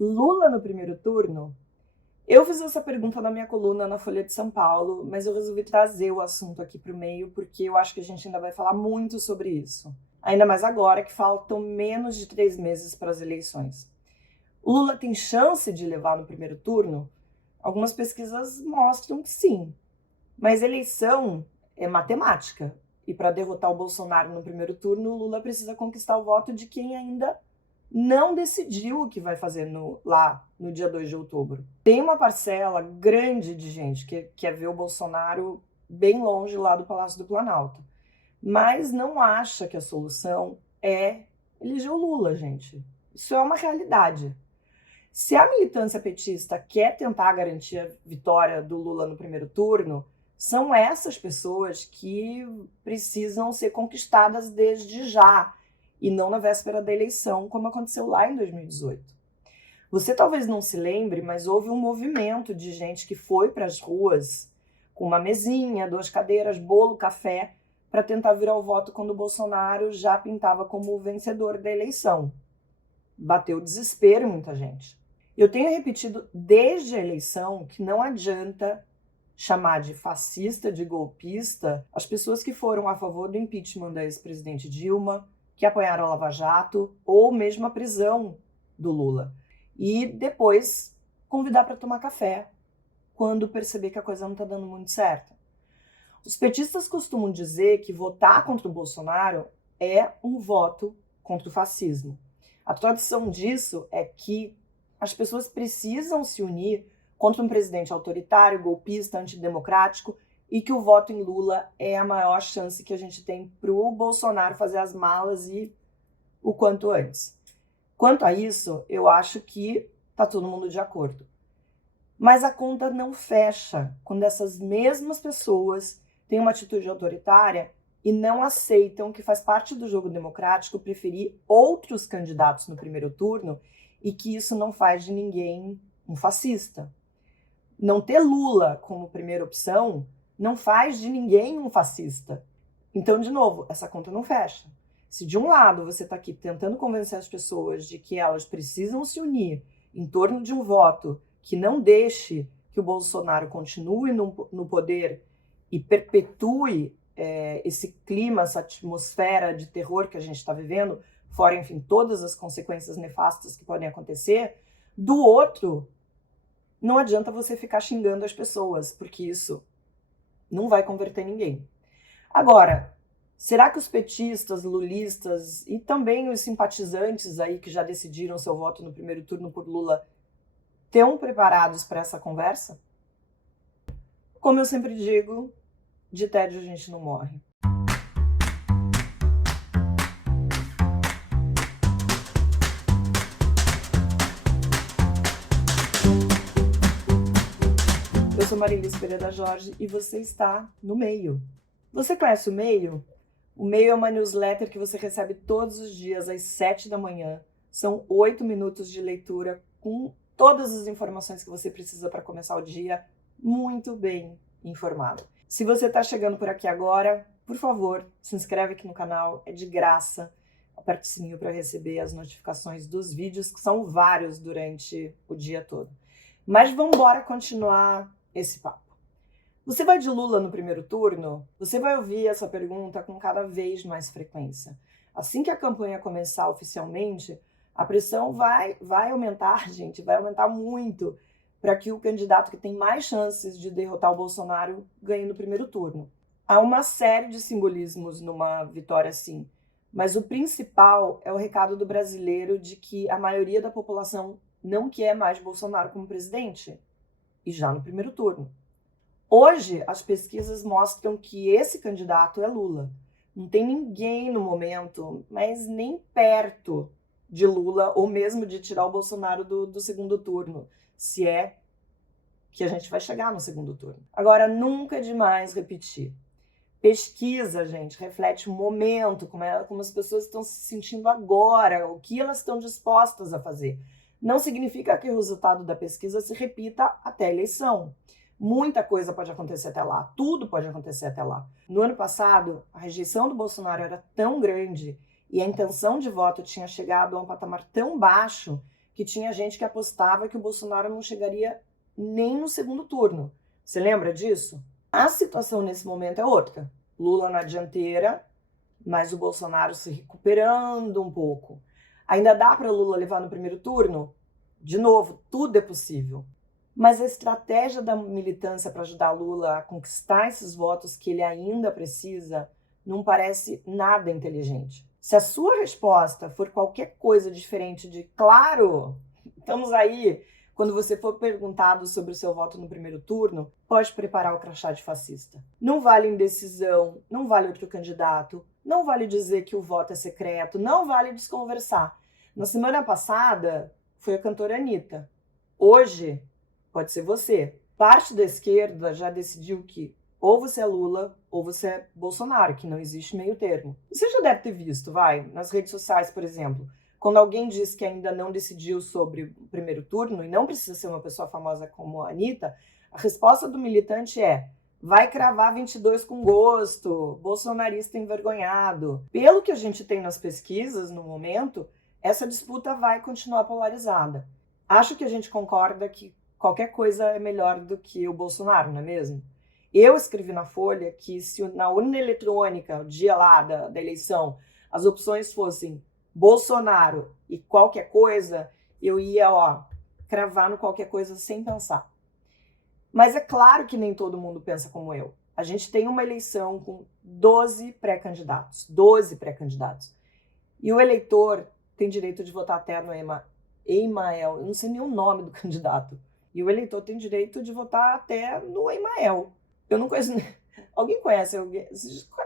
Lula no primeiro turno? Eu fiz essa pergunta na minha coluna na Folha de São Paulo, mas eu resolvi trazer o assunto aqui para o meio porque eu acho que a gente ainda vai falar muito sobre isso. Ainda mais agora que faltam menos de 3 meses para as eleições. O Lula tem chance de levar no primeiro turno? Algumas pesquisas mostram que sim, mas eleição é matemática. E para derrotar o Bolsonaro no primeiro turno, o Lula precisa conquistar o voto de quem ainda não decidiu o que vai fazer lá no dia 2 de outubro. Tem uma parcela grande de gente que quer ver o Bolsonaro bem longe lá do Palácio do Planalto, mas não acha que a solução é eleger o Lula, gente. Isso é uma realidade. Se a militância petista quer tentar garantir a vitória do Lula no primeiro turno, são essas pessoas que precisam ser conquistadas desde já, e não na véspera da eleição, como aconteceu lá em 2018. Você talvez não se lembre, mas houve um movimento de gente que foi para as ruas com uma mesinha, 2 cadeiras, bolo, café, para tentar virar o voto quando o Bolsonaro já pintava como o vencedor da eleição. Bateu desespero em muita gente. Eu tenho repetido desde a eleição que não adianta chamar de fascista, de golpista, as pessoas que foram a favor do impeachment da ex-presidente Dilma, que apoiaram a Lava Jato, ou mesmo a prisão do Lula. E depois convidar para tomar café, quando perceber que a coisa não está dando muito certo. Os petistas costumam dizer que votar contra o Bolsonaro é um voto contra o fascismo. A tradição disso é que as pessoas precisam se unir contra um presidente autoritário, golpista, antidemocrático, e que o voto em Lula é a maior chance que a gente tem para o Bolsonaro fazer as malas e o quanto antes. Quanto a isso, eu acho que está todo mundo de acordo. Mas a conta não fecha quando essas mesmas pessoas têm uma atitude autoritária e não aceitam que faz parte do jogo democrático preferir outros candidatos no primeiro turno e que isso não faz de ninguém um fascista. Não ter Lula como primeira opção não faz de ninguém um fascista. Então, de novo, essa conta não fecha. Se de um lado você está aqui tentando convencer as pessoas de que elas precisam se unir em torno de um voto que não deixe que o Bolsonaro continue no poder e perpetue esse clima, essa atmosfera de terror que a gente está vivendo, fora, enfim, todas as consequências nefastas que podem acontecer, do outro, não adianta você ficar xingando as pessoas, porque isso não vai converter ninguém. Agora, será que os petistas, lulistas e também os simpatizantes aí que já decidiram seu voto no primeiro turno por Lula estão preparados para essa conversa? Como eu sempre digo, de tédio a gente não morre. Eu sou Marilis Pereira Jorge e você está no Meio. Você conhece o Meio? O Meio é uma newsletter que você recebe todos os dias às 7 da manhã. São 8 minutos de leitura com todas as informações que você precisa para começar o dia muito bem informado. Se você está chegando por aqui agora, por favor, se inscreve aqui no canal, é de graça. Aperte o sininho para receber as notificações dos vídeos, que são vários durante o dia todo. Mas vamos embora continuar esse papo. Você vai de Lula no primeiro turno? Você vai ouvir essa pergunta com cada vez mais frequência. Assim que a campanha começar oficialmente, a pressão vai aumentar, gente, vai aumentar muito para que o candidato que tem mais chances de derrotar o Bolsonaro ganhe no primeiro turno. Há uma série de simbolismos numa vitória assim, mas o principal é o recado do brasileiro de que a maioria da população não quer mais Bolsonaro como presidente, e já no primeiro turno. Hoje, as pesquisas mostram que esse candidato é Lula. Não tem ninguém no momento, mas nem perto de Lula, ou mesmo de tirar o Bolsonaro do segundo turno, se é que a gente vai chegar no segundo turno. Agora, nunca é demais repetir. Pesquisa, gente, reflete o momento, como as pessoas estão se sentindo agora, o que elas estão dispostas a fazer. Não significa que o resultado da pesquisa se repita até a eleição. Muita coisa pode acontecer até lá, tudo pode acontecer até lá. No ano passado, a rejeição do Bolsonaro era tão grande e a intenção de voto tinha chegado a um patamar tão baixo que tinha gente que apostava que o Bolsonaro não chegaria nem no segundo turno. Você lembra disso? A situação nesse momento é outra. Lula na dianteira, mas o Bolsonaro se recuperando um pouco. Ainda dá para Lula levar no primeiro turno? De novo, tudo é possível. Mas a estratégia da militância para ajudar Lula a conquistar esses votos que ele ainda precisa não parece nada inteligente. Se a sua resposta for qualquer coisa diferente de claro, estamos aí, quando você for perguntado sobre o seu voto no primeiro turno, pode preparar o crachá de fascista. Não vale indecisão, não vale outro candidato, não vale dizer que o voto é secreto, não vale desconversar. Na semana passada, foi a cantora Anitta. Hoje, pode ser você. Parte da esquerda já decidiu que ou você é Lula ou você é Bolsonaro, que não existe meio termo. Você já deve ter visto, nas redes sociais, por exemplo, quando alguém diz que ainda não decidiu sobre o primeiro turno, e não precisa ser uma pessoa famosa como a Anitta, a resposta do militante é: vai cravar 22 com gosto, bolsonarista envergonhado. Pelo que a gente tem nas pesquisas no momento, essa disputa vai continuar polarizada. Acho que a gente concorda que qualquer coisa é melhor do que o Bolsonaro, não é mesmo? Eu escrevi na Folha que se na urna eletrônica, o dia lá da eleição, as opções fossem Bolsonaro e qualquer coisa, eu ia, cravar no qualquer coisa sem pensar. Mas é claro que nem todo mundo pensa como eu. A gente tem uma eleição com 12 pré-candidatos. 12 pré-candidatos. E o eleitor tem direito de votar até no Emael. Eu não sei nem o nome do candidato. E o eleitor tem direito de votar até no Emael. Eu não conheço. Alguém conhece alguém?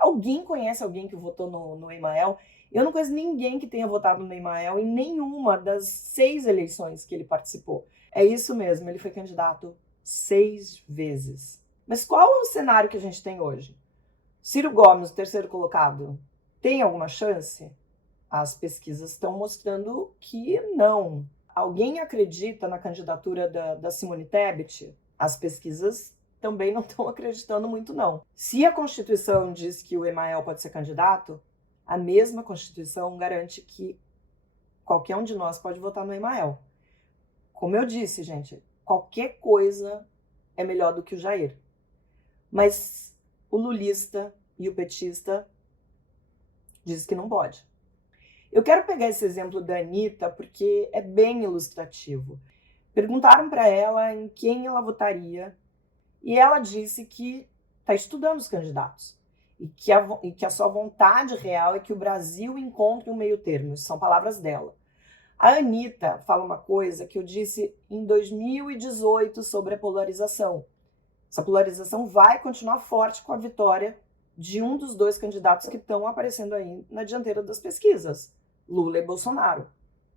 Alguém conhece alguém que votou no Emael? Eu não conheço ninguém que tenha votado no Emael em nenhuma das 6 eleições que ele participou. É isso mesmo, ele foi candidato 6 vezes. Mas qual é o cenário que a gente tem hoje? Ciro Gomes, o terceiro colocado, tem alguma chance? As pesquisas estão mostrando que não. Alguém acredita na candidatura da Simone Tebet? As pesquisas também não estão acreditando muito, não. Se a Constituição diz que o Emael pode ser candidato, a mesma Constituição garante que qualquer um de nós pode votar no Emael. Como eu disse, gente, qualquer coisa é melhor do que o Jair. Mas o lulista e o petista diz que não pode. Eu quero pegar esse exemplo da Anitta porque é bem ilustrativo. Perguntaram para ela em quem ela votaria e ela disse que está estudando os candidatos e que a sua vontade real é que o Brasil encontre um meio termo. São palavras dela. A Anitta fala uma coisa que eu disse em 2018 sobre a polarização. Essa polarização vai continuar forte com a vitória de um dos 2 candidatos que estão aparecendo aí na dianteira das pesquisas, Lula e Bolsonaro.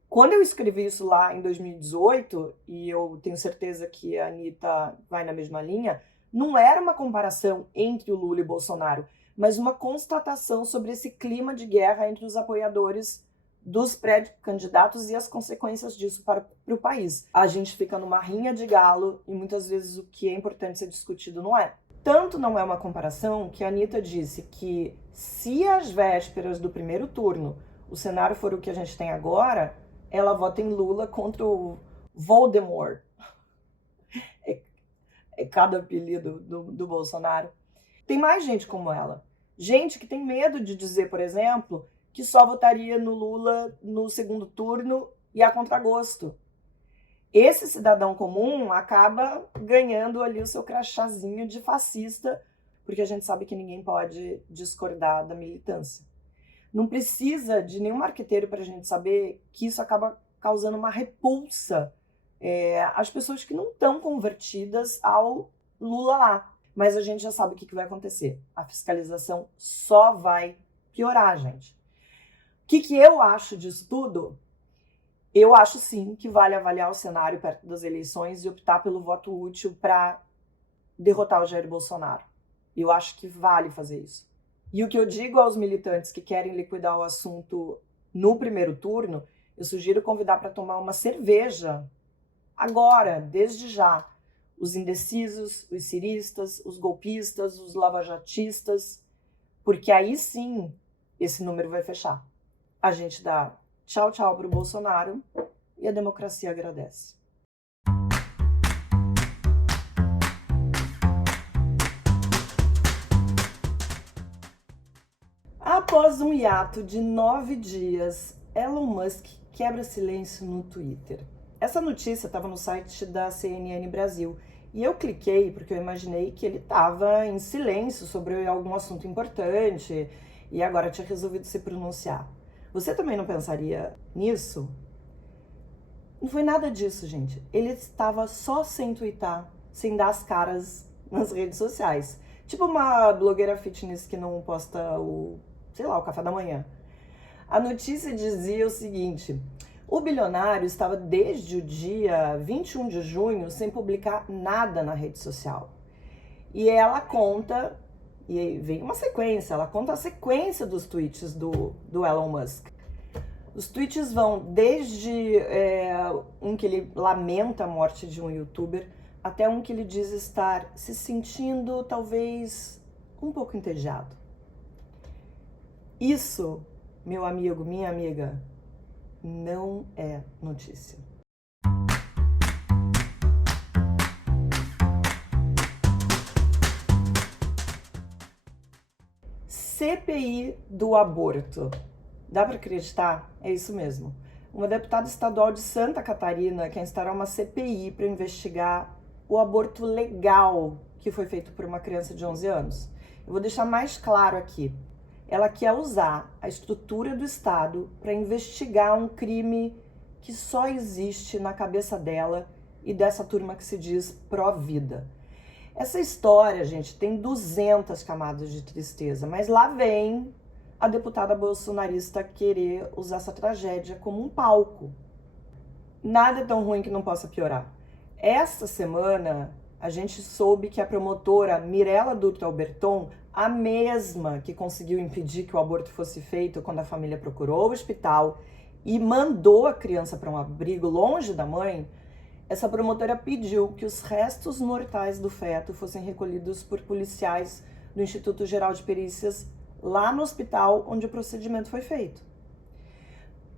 Quando eu escrevi isso lá em 2018, e eu tenho certeza que a Anitta vai na mesma linha, não era uma comparação entre o Lula e o Bolsonaro, mas uma constatação sobre esse clima de guerra entre os apoiadores dos pré-candidatos e as consequências disso para o país. A gente fica numa rinha de galo e muitas vezes o que é importante ser discutido não é. Tanto não é uma comparação que a Anitta disse que se às vésperas do primeiro turno o cenário for o que a gente tem agora, ela vota em Lula contra o Voldemort. É cada apelido do Bolsonaro. Tem mais gente como ela. Gente que tem medo de dizer, por exemplo, que só votaria no Lula no segundo turno e a contragosto. Esse cidadão comum acaba ganhando ali o seu crachazinho de fascista, porque a gente sabe que ninguém pode discordar da militância. Não precisa de nenhum marqueteiro para a gente saber que isso acaba causando uma repulsa às pessoas que não estão convertidas ao Lula lá. Mas a gente já sabe o que vai acontecer. A fiscalização só vai piorar, gente. O que eu acho disso tudo? Eu acho sim que vale avaliar o cenário perto das eleições e optar pelo voto útil para derrotar o Jair Bolsonaro. Eu acho que vale fazer isso. E o que eu digo aos militantes que querem liquidar o assunto no primeiro turno, eu sugiro convidar para tomar uma cerveja agora, desde já. Os indecisos, os ciristas, os golpistas, os lavajatistas, porque aí sim esse número vai fechar. A gente dá tchau, tchau para o Bolsonaro e e a democracia agradece. Após um hiato de 9 dias, Elon Musk quebra silêncio no Twitter. Essa notícia estava no site da CNN Brasil e eu cliquei porque eu imaginei que ele estava em silêncio sobre algum assunto importante e agora tinha resolvido se pronunciar. Você também não pensaria nisso? Não foi nada disso, gente. Ele estava só sem twittar, sem dar as caras nas redes sociais. Tipo uma blogueira fitness que não posta o café da manhã. A notícia dizia o seguinte: o bilionário estava desde o dia 21 de junho sem publicar nada na rede social. E ela conta, e aí vem uma sequência, ela conta a sequência dos tweets do Elon Musk. Os tweets vão desde um que ele lamenta a morte de um youtuber, até um que ele diz estar se sentindo talvez um pouco entediado. Isso, meu amigo, minha amiga, não é notícia. CPI do aborto. Dá para acreditar? É isso mesmo. Uma deputada estadual de Santa Catarina quer instaurar uma CPI para investigar o aborto legal que foi feito por uma criança de 11 anos. Eu vou deixar mais claro aqui. Ela quer usar a estrutura do Estado para investigar um crime que só existe na cabeça dela e dessa turma que se diz pró-vida. Essa história, gente, tem 200 camadas de tristeza, mas lá vem a deputada bolsonarista querer usar essa tragédia como um palco. Nada é tão ruim que não possa piorar. Esta semana, a gente soube que a promotora Mirella Dutra Alberton, a mesma que conseguiu impedir que o aborto fosse feito quando a família procurou o hospital e mandou a criança para um abrigo longe da mãe, essa promotora pediu que os restos mortais do feto fossem recolhidos por policiais do Instituto Geral de Perícias lá no hospital onde o procedimento foi feito.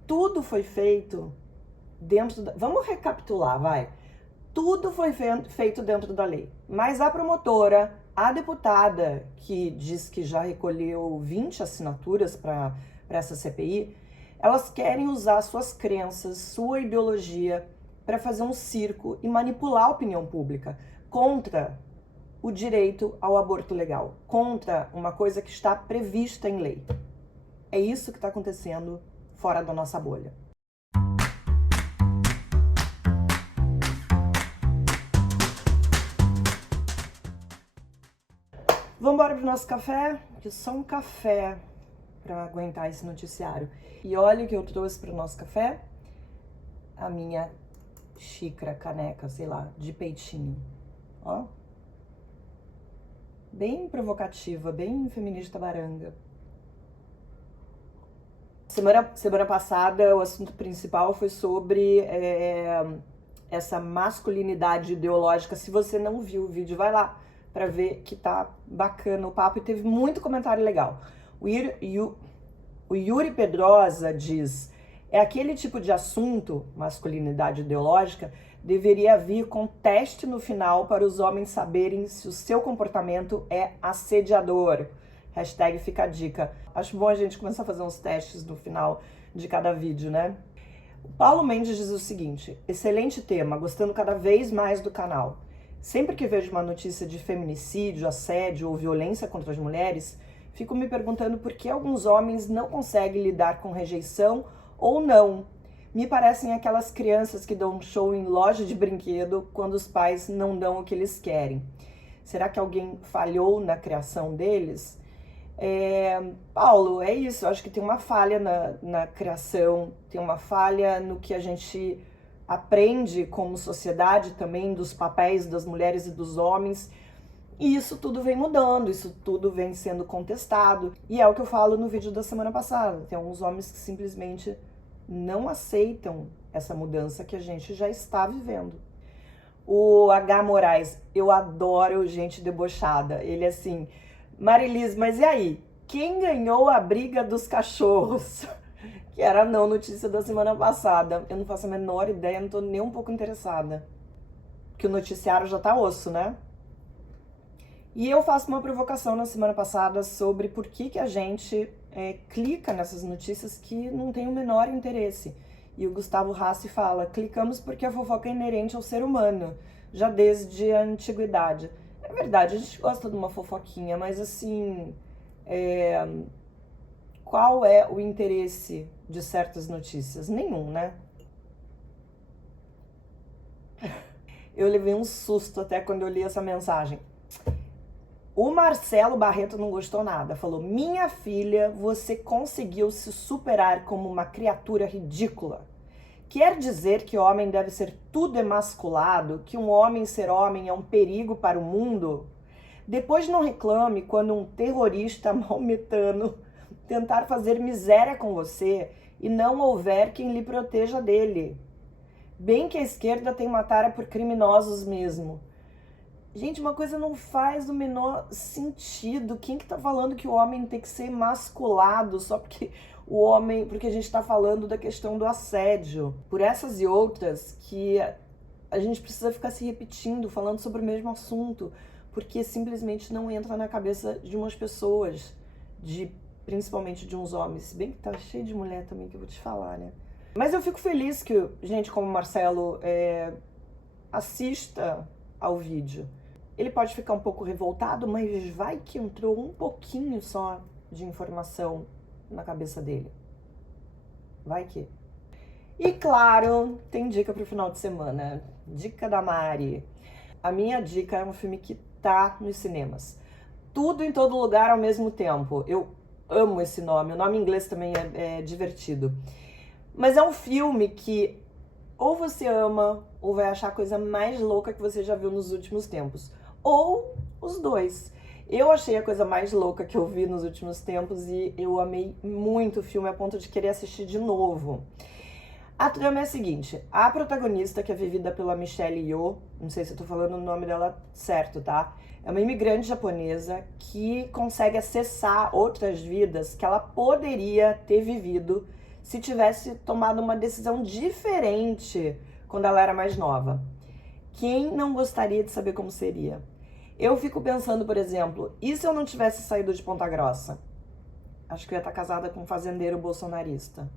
Tudo foi feito dentro da... Vamos recapitular, vai. Tudo foi feito dentro da lei. Mas a promotora, a deputada, que diz que já recolheu 20 assinaturas para essa CPI, elas querem usar suas crenças, sua ideologia, para fazer um circo e manipular a opinião pública contra o direito ao aborto legal, contra uma coisa que está prevista em lei. É isso que está acontecendo fora da nossa bolha. Vamos embora pro nosso café? Que só um café para aguentar esse noticiário. E olha o que eu trouxe para o nosso café. A minha xícara, caneca, sei lá, de peitinho. Ó. Bem provocativa, bem feminista baranga. Semana passada, o assunto principal foi sobre essa masculinidade ideológica. Se você não viu o vídeo, vai lá para ver que tá bacana o papo e teve muito comentário legal. O Yuri Pedrosa diz: é aquele tipo de assunto, masculinidade ideológica, deveria vir com teste no final para os homens saberem se o seu comportamento é assediador. Hashtag fica a dica. Acho bom a gente começar a fazer uns testes no final de cada vídeo, né? O Paulo Mendes diz o seguinte: excelente tema, gostando cada vez mais do canal. Sempre que vejo uma notícia de feminicídio, assédio ou violência contra as mulheres, fico me perguntando por que alguns homens não conseguem lidar com rejeição ou não. Me parecem aquelas crianças que dão um show em loja de brinquedo quando os pais não dão o que eles querem. Será que alguém falhou na criação deles? Paulo, é isso. Eu acho que tem uma falha na criação, tem uma falha no que a gente aprende como sociedade também, dos papéis das mulheres e dos homens. E isso tudo vem mudando, isso tudo vem sendo contestado. E é o que eu falo no vídeo da semana passada. Tem alguns homens que simplesmente não aceitam essa mudança que a gente já está vivendo. O H. Moraes, eu adoro gente debochada. Ele é assim: Marilis, mas e aí? Quem ganhou a briga dos cachorros? que era a não notícia da semana passada. Eu não faço a menor ideia, não tô nem um pouco interessada. Porque o noticiário já tá osso, né? E eu faço uma provocação na semana passada sobre por que a gente clica nessas notícias que não tem o menor interesse. E o Gustavo Hassi fala, clicamos porque a fofoca é inerente ao ser humano, já desde a antiguidade. É verdade, a gente gosta de uma fofoquinha, mas assim, qual é o interesse de certas notícias? Nenhum, né? Eu levei um susto até quando eu li essa mensagem. O Marcelo Barreto não gostou nada, falou, minha filha, você conseguiu se superar como uma criatura ridícula. Quer dizer que homem deve ser tudo emasculado, que um homem ser homem é um perigo para o mundo? Depois não reclame quando um terrorista maometano tentar fazer miséria com você e não houver quem lhe proteja dele. Bem que a esquerda tem uma tara por criminosos mesmo. Gente, uma coisa não faz o menor sentido. Quem que tá falando que o homem tem que ser emasculado só porque porque a gente tá falando da questão do assédio? Por essas e outras que a gente precisa ficar se repetindo, falando sobre o mesmo assunto, porque simplesmente não entra na cabeça de umas pessoas, principalmente de uns homens. Se bem que tá cheio de mulher também, que eu vou te falar, né? Mas eu fico feliz que gente como o Marcelo assista ao vídeo. Ele pode ficar um pouco revoltado, mas vai que entrou um pouquinho só de informação na cabeça dele. Vai que. E claro, tem dica pro final de semana. Dica da Mari. A minha dica é um filme que tá nos cinemas. Tudo em Todo Lugar ao Mesmo Tempo. Eu amo esse nome. O nome em inglês também é divertido. Mas é um filme que ou você ama ou vai achar a coisa mais louca que você já viu nos últimos tempos. Ou os dois. Eu achei a coisa mais louca que eu vi nos últimos tempos e eu amei muito o filme a ponto de querer assistir de novo. A trama é a seguinte, a protagonista, que é vivida pela Michelle Yeoh, não sei se eu tô falando o nome dela certo, tá? É uma imigrante japonesa que consegue acessar outras vidas que ela poderia ter vivido se tivesse tomado uma decisão diferente quando ela era mais nova. Quem não gostaria de saber como seria? Eu fico pensando, por exemplo, e se eu não tivesse saído de Ponta Grossa? Acho que eu ia estar casada com um fazendeiro bolsonarista.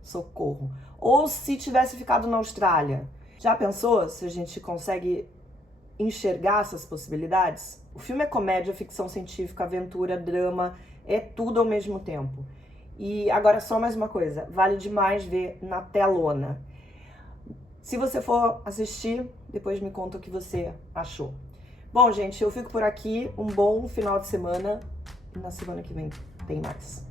Socorro. Ou se tivesse ficado na Austrália. Já pensou se a gente consegue enxergar essas possibilidades? O filme é comédia, ficção científica, aventura, drama, é tudo ao mesmo tempo. E agora só mais uma coisa, vale demais ver na telona. Se você for assistir, depois me conta o que você achou. Bom, gente, eu fico por aqui. Um bom final de semana. E na semana que vem tem mais.